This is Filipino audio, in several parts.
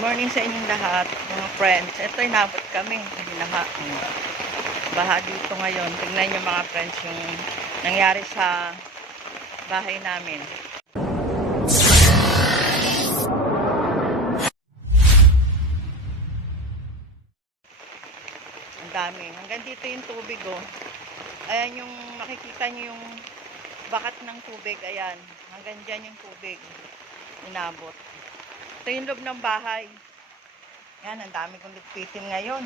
Morning sa inyong lahat, mga friends. Ito, inabot kami. Binaha. Baha dito ngayon. Tingnan nyo mga friends yung nangyari sa bahay namin. Ang dami. Hanggang dito yung tubig, oh. Ayan yung makikita nyo yung bakat ng tubig. Ayan. Hanggang dyan yung tubig. Inabot. Ito yung loob ng bahay. Yan, ang dami kong ligpitin ngayon.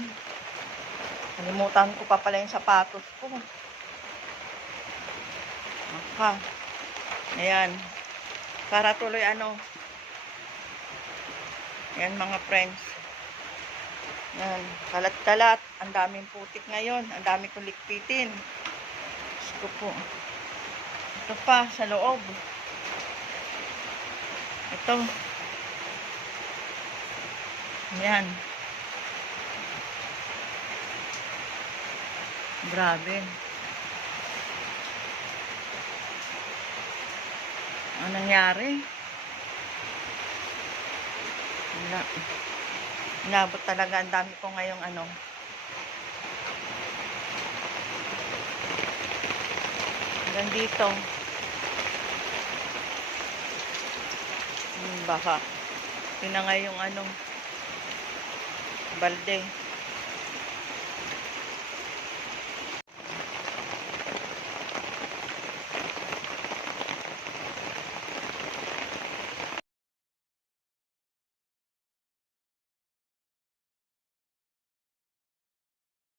Nalimutan ko pa pala yung sapatos ko. Maka. Ayan. Para tuloy Ayan mga friends. Yan. Kalat-kalat. Ang daming putik ngayon. Ang dami kong ligpitin. Gusto po. Ito pa, sa loob. Ito. Ayan. Grabe. Ano nangyari? Wala. Inabot talaga. Ang dami ko ngayong hanggang dito. Baka. Yun na nga yung balde.